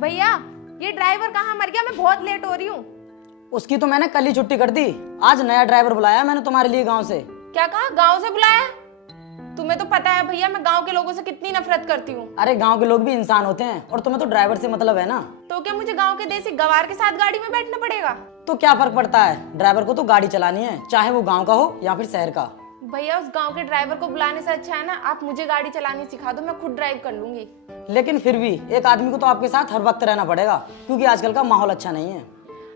भैया ये ड्राइवर कहाँ मर गया, मैं बहुत लेट हो रही हूँ। उसकी तो मैंने कल ही छुट्टी कर दी। आज नया ड्राइवर बुलाया मैंने तुम्हारे लिए गांव से। क्या कहा, गांव से बुलाया? तुम्हें तो पता है भैया मैं गांव के लोगों से कितनी नफरत करती हूँ। अरे गांव के लोग भी इंसान होते हैं और तुम्हें तो ड्राइवर से मतलब है ना। तो क्या मुझे गांव के देसी गवार के साथ गाड़ी में बैठना पड़ेगा? तो क्या फर्क पड़ता है, ड्राइवर को तो गाड़ी चलानी है, चाहे वो गाँव का हो या फिर शहर का। भैया उस गांव के ड्राइवर को बुलाने से अच्छा है ना आप मुझे गाड़ी चलानी सिखा दो, मैं खुद ड्राइव कर लूंगी। लेकिन फिर भी एक आदमी को तो आपके साथ हर वक्त रहना पड़ेगा, क्योंकि आजकल का माहौल अच्छा नहीं है।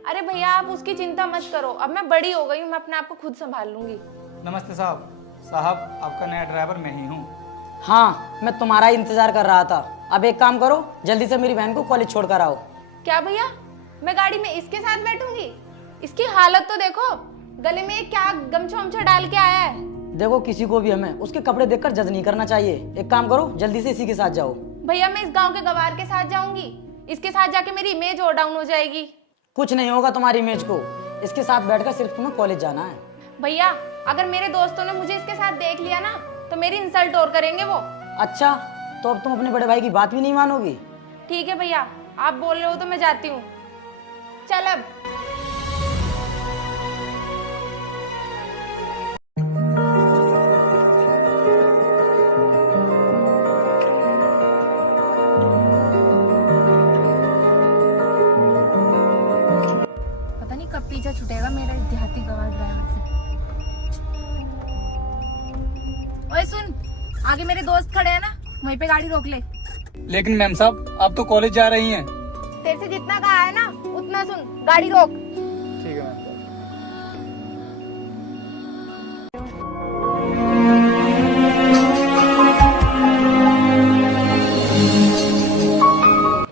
अरे भैया आप उसकी चिंता मत करो, अब मैं बड़ी हो गई हूँ, मैं अपने आप को खुद संभाल लूंगी। नमस्ते साहब। साहब आपका नया ड्राइवर मैं ही हूँ। हाँ, मैं तुम्हारा ही इंतजार कर रहा था। अब एक काम करो, जल्दी से मेरी बहन को कॉलेज छोड़ कर आओ। क्या भैया मैं गाड़ी में इसके साथ बैठूंगी? इसकी हालत तो देखो, गले में क्या गमछा वमछा डाल के आया है। देखो किसी को भी हमें उसके कपड़े देखकर जज नहीं करना चाहिए। एक काम करो, जल्दी से इसी के साथ जाओ। भैया मैं इस गांव के गवार के साथ जाऊंगी, इसके साथ जाके मेरी इमेज और डाउन हो जाएगी। कुछ नहीं होगा तुम्हारी इमेज को, इसके साथ बैठकर सिर्फ तुम्हें कॉलेज जाना है। भैया अगर मेरे दोस्तों ने मुझे इसके साथ देख लिया ना तो मेरी इंसल्ट और करेंगे वो। अच्छा, तो अब तुम अपने बड़े भाई की बात भी नहीं मानोगी? ठीक है भैया, आप बोल रहे हो तो मैं जाती हूँ। चल अब। पता नहीं कब पीछा छूटेगा मेरा इस देहाती गवार ड्राइवर से। ओए सुन, आगे मेरे दोस्त खड़े हैं ना, वहीं पे गाड़ी रोक ले। लेकिन मैम साहब आप तो कॉलेज जा रही हैं। तेरे से जितना कहा है ना उतना सुन, गाड़ी रोक। ठीक है मैम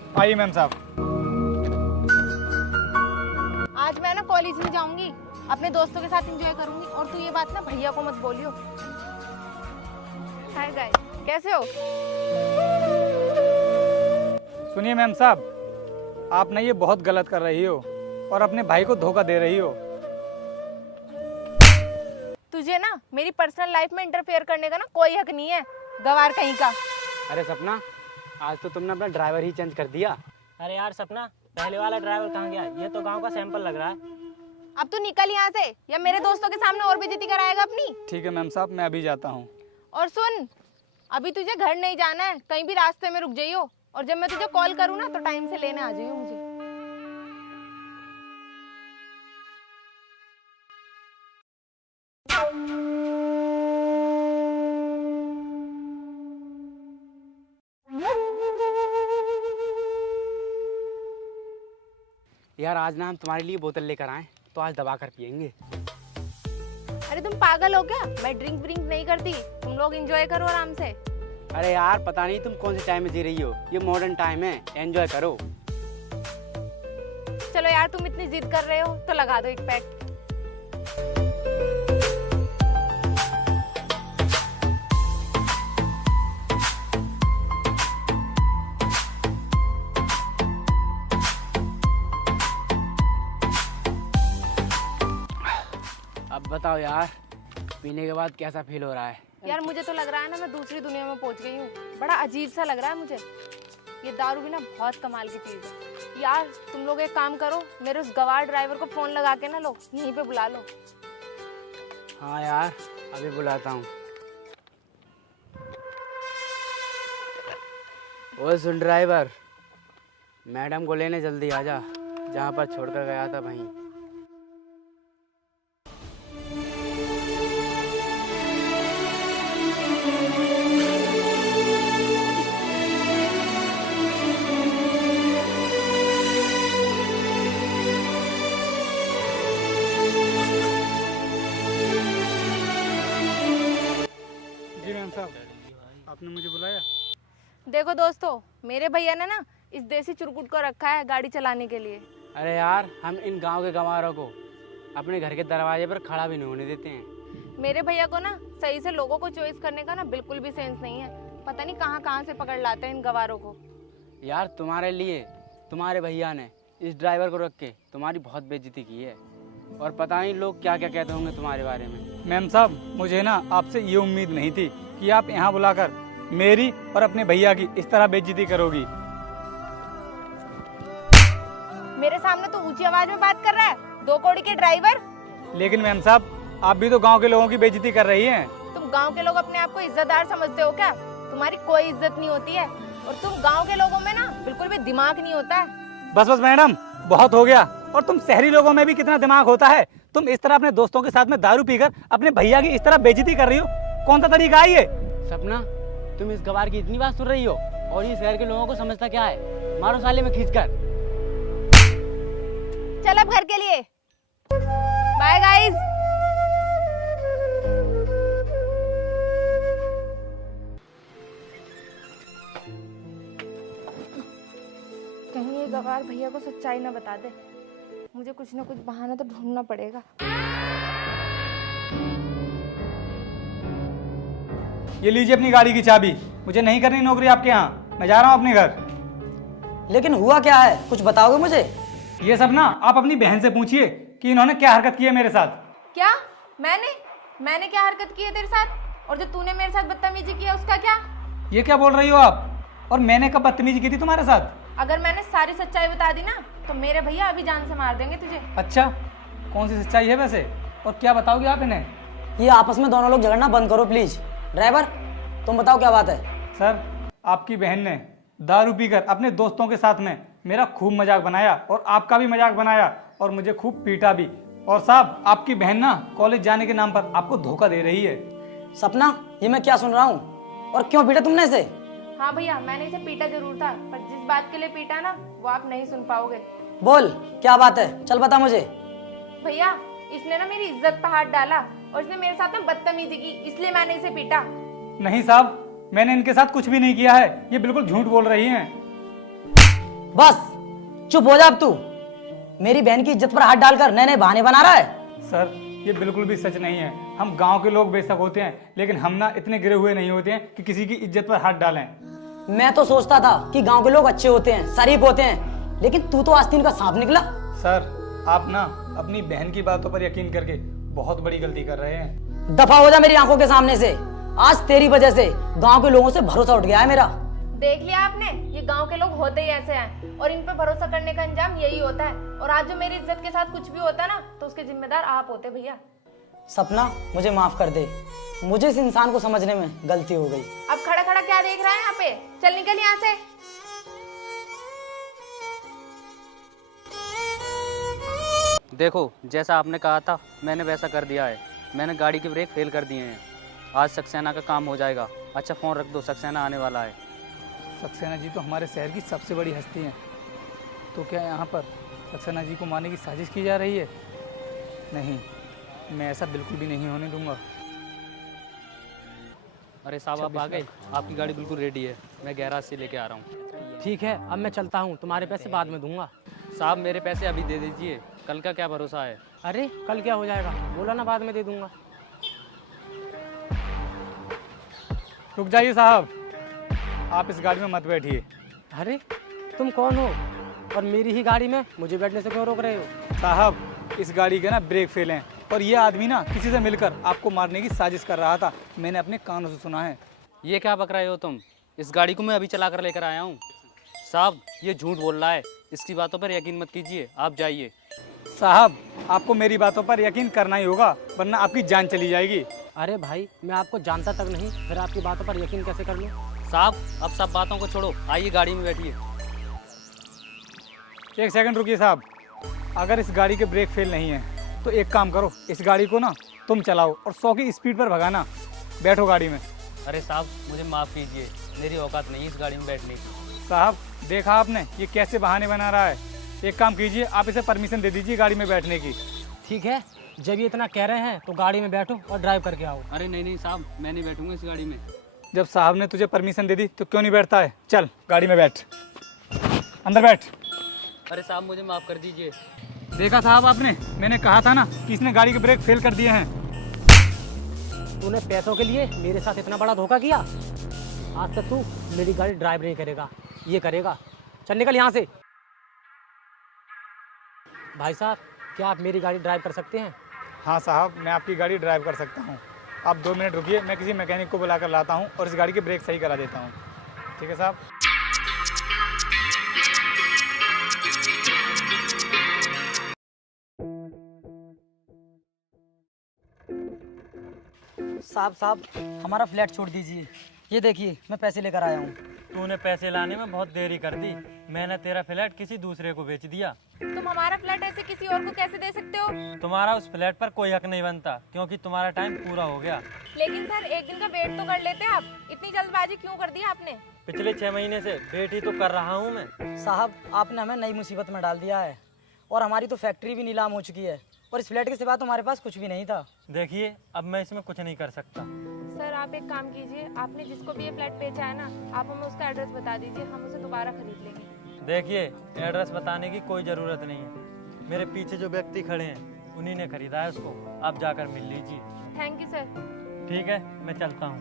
साहब। आइए मैम साहब। आज मैं ना कॉलेज नहीं जाऊंगी, अपने दोस्तों के साथ एंजॉय करूंगी। और तू ये बात ना भैया को मत बोलियो। हाय गाइस, कैसे हो? सुनिए मैम साहब, आप ना ये बहुत गलत कर रही हो और अपने भाई को धोखा दे रही हो। तुझे ना मेरी पर्सनल लाइफ में इंटरफेयर करने का ना कोई हक नहीं है, गवार कहीं का। अरे सपना, आज तो तुमने अपना ड्राइवर ही चेंज कर दिया। अरे यार सपना, पहले वाला ड्राइवर कहाँ गया? ये तो गांव का सैंपल लग रहा है। अब तू निकल यहाँ से, या मेरे दोस्तों के सामने और बेइज्जती कराएगा अपनी। ठीक है मैम साहब, मैं अभी जाता हूँ। और सुन, अभी तुझे घर नहीं जाना है, कहीं भी रास्ते में रुक जाइयो, और जब मैं तुझे कॉल करूँ ना तो टाइम से लेने आ जाइयो मुझे। यार आज ना हम तुम्हारे लिए बोतल लेकर आए, तो आज दबा कर पियेंगे। अरे तुम पागल हो क्या? मैं ड्रिंक व्रिंक नहीं करती, तुम लोग एंजॉय करो आराम से। अरे यार पता नहीं तुम कौन से टाइम में जी रही हो, ये मॉडर्न टाइम है, एंजॉय करो। चलो यार, तुम इतनी जिद कर रहे हो तो लगा दो एक पैक। अब बताओ यार, पीने के बाद कैसा फील हो रहा है? यार मुझे तो लग रहा है ना मैं दूसरी दुनिया में पहुंच गई हूँ, बड़ा अजीब सा लग रहा है मुझे। ये दारू भी ना बहुत कमाल की चीज है। यार तुम लोग एक काम करो, मेरे उस गवार ड्राइवर को फोन लगा के ना लो, यहीं पे बुला लो। हाँ यार, अभी बुलाता हूँ। ओ सुन ड्राइवर, मैडम को लेने जल्दी आ जा, जहाँ पर छोड़कर गया था वहीं। जी मैम साहब, आपने मुझे बुलाया? देखो दोस्तों, मेरे भैया ने ना इस देसी चुरकुट को रखा है गाड़ी चलाने के लिए। अरे यार, हम इन गांव के गंवारों को अपने घर के दरवाजे पर खड़ा भी नहीं होने देते हैं। मेरे भैया को ना सही से लोगों को चॉइस करने का ना बिल्कुल भी सेंस नहीं है। पता नहीं कहाँ कहाँ से पकड़ लाते हैं इन गवारों को। यार तुम्हारे लिए तुम्हारे भैया ने इस ड्राइवर को रख के तुम्हारी बहुत बेइज्जती की है, और पता नहीं लोग क्या क्या कहते होंगे तुम्हारे बारे में। मैम साहब, मुझे ना आपसे ये उम्मीद नहीं थी कि आप यहाँ बुलाकर मेरी और अपने भैया की इस तरह बेइज्जती करोगी। मेरे सामने तो ऊंची आवाज में बात कर रहा है, 2 कौड़ी के ड्राइवर। लेकिन मैम साहब, आप भी तो गांव के लोगों की बेइज्जती कर रही हैं। तुम गांव के लोग अपने आप को इज्जतदार समझते हो क्या? तुम्हारी कोई इज्जत नहीं होती है, और तुम गांव के लोगों में ना बिल्कुल भी दिमाग नहीं होता है। बस बस मैडम, बहुत हो गया। और तुम शहरी लोगों में भी कितना दिमाग होता है? तुम इस तरह अपने दोस्तों के साथ में दारू पीकर अपने भैया की इस तरह बेइज्जती कर रही हो, कौन सा तरीका है ये? सपना, तुम इस गवार की इतनी बात सुन रही हो और ये शहर के लोगों को समझता क्या है? मारो साले में खींचकर। चल अब घर के लिए, बाय गाइस। कहीं ये गवार भैया को सच्चाई ना बता दे, मुझे कुछ ना कुछ बहाना तो ढूंढना पड़ेगा। ये लीजिए अपनी गाड़ी की चाबी। मुझे नहीं करनी नौकरी आपके यहाँ, मैं जा रहा हूँ अपने घर। लेकिन हुआ क्या है, कुछ बताओगे मुझे? ये सब ना आप अपनी बहन से पूछिए कि इन्होंने क्या हरकत की है मेरे साथ। क्या? मैंने क्या हरकत की है तेरे साथ? और जो तूने मेरे साथ बदतमीजी की है उसका क्या? ये क्या बोल रही हो आप? और मैंने कब बदतमीजी की थी तुम्हारे साथ? अगर मैंने सारी सच्चाई बता दी ना तो मेरे भैया अभी जान से मार देंगे तुझे। अच्छा, कौन सी सच्चाई है वैसे, और क्या बताओगे आप इन्हें? ये आपस में दोनों लोग झगड़ना बंद करो प्लीज। ड्राइवर, तुम बताओ क्या बात है? सर, आपकी बहन ने दारू पीकर अपने दोस्तों के साथ में मेरा खूब मजाक बनाया और आपका भी मजाक बनाया और मुझे खूब पीटा भी। और साहब, आपकी बहन ना कॉलेज जाने के नाम पर आपको धोखा दे रही है। सपना, ये मैं क्या सुन रहा हूँ? और क्यों पीटा तुमने इसे? हाँ भैया, मैंने इसे पीटा जरूर था, पर जिस बात के लिए पीटा ना वो आप नहीं सुन पाओगे। बोल, क्या बात है, चल बता मुझे। भैया, इसने ना मेरी इज्जत पर हाथ डाला और इसने मेरे साथ में बदतमीजी की, इसलिए मैंने इसे पीटा। नहीं साहब, मैंने इनके साथ कुछ भी नहीं किया है, ये बिल्कुल झूठ बोल रही हैं। बस चुप हो जा अब तू। मेरी बहन की इज्जत पर हाथ डालकर नए नए बहाने बना रहा है। सर, ये बिल्कुल भी सच नहीं है। हम गांव के लोग बेशक होते हैं, लेकिन हम ना इतने गिरे हुए नहीं होते हैं कि किसी की इज्जत पर हाथ डालें। मैं तो सोचता था कि गांव के लोग अच्छे होते हैं, शरीफ होते हैं, लेकिन तू तो आस्तीन का सांप निकला। सर, आप ना अपनी बहन की बातों पर यकीन करके बहुत बड़ी गलती कर रहे हैं। दफा हो जा मेरी आंखों के सामने से। आज तेरी वजह से गांव के लोगों से भरोसा उठ गया है मेरा। देख लिया आपने, ये गांव के लोग होते ही ऐसे हैं और इन पे भरोसा करने का अंजाम यही होता है। और आज जो मेरी इज्जत के साथ कुछ भी होता है ना तो उसके जिम्मेदार आप होते भैया। सपना, मुझे माफ कर दे, मुझे इस इंसान को समझने में गलती हो गई। अब खड़ा खड़ा क्या देख रहा है यहाँ पे? चल निकल यहाँ से। देखो, जैसा आपने कहा था मैंने वैसा कर दिया है। मैंने गाड़ी के ब्रेक फेल कर दिए हैं। आज सक्सेना का काम हो जाएगा। अच्छा फ़ोन रख दो, सक्सेना आने वाला है। सक्सेना जी तो हमारे शहर की सबसे बड़ी हस्ती हैं, तो क्या यहाँ पर सक्सेना जी को मारने की साजिश की जा रही है? नहीं, मैं ऐसा बिल्कुल भी नहीं होने दूंगा। अरे साहब, आप आ गए? आपकी गाड़ी बिल्कुल रेडी है, मैं गैराज से लेके आ रहा हूँ। ठीक है, अब मैं चलता हूँ, तुम्हारे पैसे बाद में दूंगा। साहब, मेरे पैसे अभी दे दीजिए, कल का क्या भरोसा है? अरे कल क्या हो जाएगा, बोला ना बाद में दे दूंगा। रुक जाइए साहब, आप इस गाड़ी में मत बैठिए। अरे तुम कौन हो और मेरी ही गाड़ी में मुझे बैठने से क्यों रोक रहे हो? साहब, इस गाड़ी के ना ब्रेक फेल हैं और ये आदमी ना किसी से मिलकर आपको मारने की साजिश कर रहा था। मैंने अपने कानों से सुना है। ये क्या बक रहे हो तुम? इस गाड़ी को मैं अभी चला कर लेकर आया हूँ। साहब, ये झूठ बोल रहा है, इसकी बातों पर यकीन मत कीजिए, आप जाइए। साहब, आपको मेरी बातों पर यकीन करना ही होगा, वरना आपकी जान चली जाएगी। अरे भाई, मैं आपको जानता तक नहीं, फिर आपकी बातों पर यकीन कैसे कर लूँ? साहब, अब सब बातों को छोड़ो, आइए गाड़ी में बैठिए। एक सेकंड रुकिए साहब, अगर इस गाड़ी के ब्रेक फेल नहीं है तो एक काम करो, इस गाड़ी को ना तुम चलाओ और 100 की स्पीड पर भगाना। बैठो गाड़ी में। अरे साहब, मुझे माफ़ कीजिए, मेरी औकात नहीं इस गाड़ी में बैठने की। साहब, देखा आपने ये कैसे बहाने बना रहा है। एक काम कीजिए, आप इसे परमिशन दे दीजिए गाड़ी में बैठने की। ठीक है, जब ये इतना कह रहे हैं तो गाड़ी में बैठो और ड्राइव करके आओ। अरे नहीं नहीं साहब, मैं नहीं बैठूंगा इस गाड़ी में। जब साहब ने तुझे परमिशन दे दी तो क्यों नहीं बैठता है? चल गाड़ी में बैठ, अंदर बैठ। अरे साहब, मुझे माफ़ कर दीजिए। देखा साहब आपने, मैंने कहा था ना कि इसने गाड़ी के ब्रेक फेल कर दिए हैं। तूने पैसों के लिए मेरे साथ इतना बड़ा धोखा किया, आज तक तू मेरी गाड़ी ड्राइव नहीं करेगा, ये करेगा। चल निकल यहाँ से। भाई साहब, क्या आप मेरी गाड़ी ड्राइव कर सकते हैं? हाँ साहब, मैं आपकी गाड़ी ड्राइव कर सकता हूँ। आप 2 मिनट रुकिए, मैं किसी मैकेनिक को बुला कर लाता हूँ और इस गाड़ी के ब्रेक सही करा देता हूँ। ठीक है साहब। साहब साहब हमारा फ्लैट छोड़ दीजिए। ये देखिए मैं पैसे लेकर आया हूँ। तूने पैसे लाने में बहुत देरी कर दी। मैंने तेरा फ्लैट किसी दूसरे को बेच दिया। तुम हमारा फ्लैट ऐसे किसी और को कैसे दे सकते हो? तुम्हारा उस फ्लैट पर कोई हक नहीं बनता क्योंकि तुम्हारा टाइम पूरा हो गया। लेकिन सर एक दिन का वेट तो कर लेते आप, इतनी जल्दबाजी क्यों कर दी आपने? पिछले 6 महीने से वेट ही तो कर रहा हूँ मैं। साहब आपने हमें नई मुसीबत में डाल दिया है और हमारी तो फैक्ट्री भी नीलाम हो चुकी है और इस फ्लैट के सिवा तो हमारे पास कुछ भी नहीं था। देखिए अब मैं इसमें कुछ नहीं कर सकता। सर आप एक काम कीजिए, आपने जिसको भी ये फ्लैट बेचा है ना, आप हमें उसका एड्रेस बता दीजिए, हम उसे दोबारा खरीद लेंगे। देखिए एड्रेस बताने की कोई ज़रूरत नहीं है। मेरे पीछे जो व्यक्ति खड़े हैं उन्हीं ने खरीदा है उसको। आप जाकर मिल लीजिए। Thank you sir. ठीक है मैं चलता हूँ।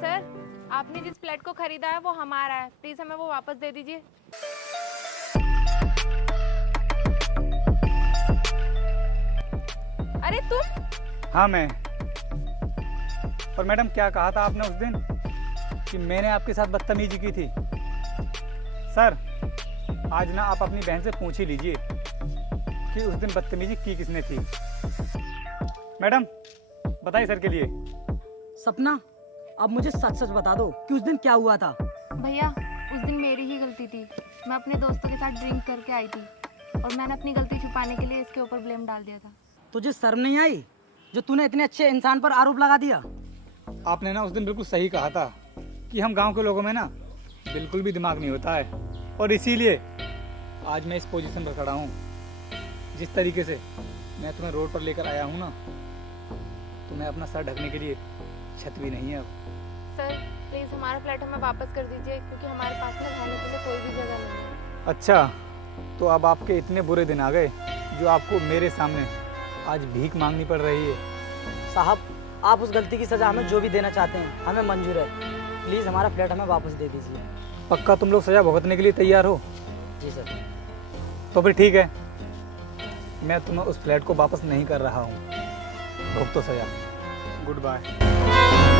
सर आपने जिस फ्लैट को खरीदा है वो हमारा है, प्लीज हमें वो वापस दे दीजिए। अरे तुम? हाँ मैं। और मैडम क्या कहा था आपने उस दिन कि मैंने आपके साथ बदतमीजी की थी? सर आज ना आप अपनी बहन से पूछ ही लीजिए कि उस दिन बदतमीजी की किसने थी। मैडम बताइए सर के लिए। सपना अब मुझे सच सच बता दो कि उस दिन क्या हुआ था। भैया उस दिन मेरी ही गलती थी, मैं अपने दोस्तों के साथ ड्रिंक करके आई थी और मैंने अपनी गलती छुपाने के लिए इसके ऊपर ब्लेम डाल दिया था। तुझे शर्म नहीं आई जो तूने इतने अच्छे इंसान पर आरोप लगा दिया? आपने ना उस दिन बिल्कुल सही कहा था कि हम गांव के लोगों में ना बिल्कुल भी दिमाग नहीं होता है और इसीलिए आज मैं इस पोजीशन पर खड़ा हूँ। जिस तरीके से मैं तुम्हें रोड पर लेकर आया हूँ ना, तुम्हें अपना सर ढकने के लिए छत भी नहीं है अब। सर प्लीज हमारा फ्लैट हमें वापस कर दीजिए क्योंकि हमारे पास में रहने के लिए कोई भी जगह नहीं है। अच्छा तो अब आपके इतने बुरे दिन आ गए जो आपको मेरे सामने आज भीख मांगनी पड़ रही है। साहब आप उस गलती की सजा हमें जो भी देना चाहते हैं हमें मंजूर है। प्लीज़ हमारा फ्लैट हमें वापस दे दीजिए। पक्का तुम लोग सजा भुगतने के लिए तैयार हो? जी सर। तो फिर ठीक है, मैं तुम्हें उस फ्लैट को वापस नहीं कर रहा हूँ। भुगतो सजा। Good bye.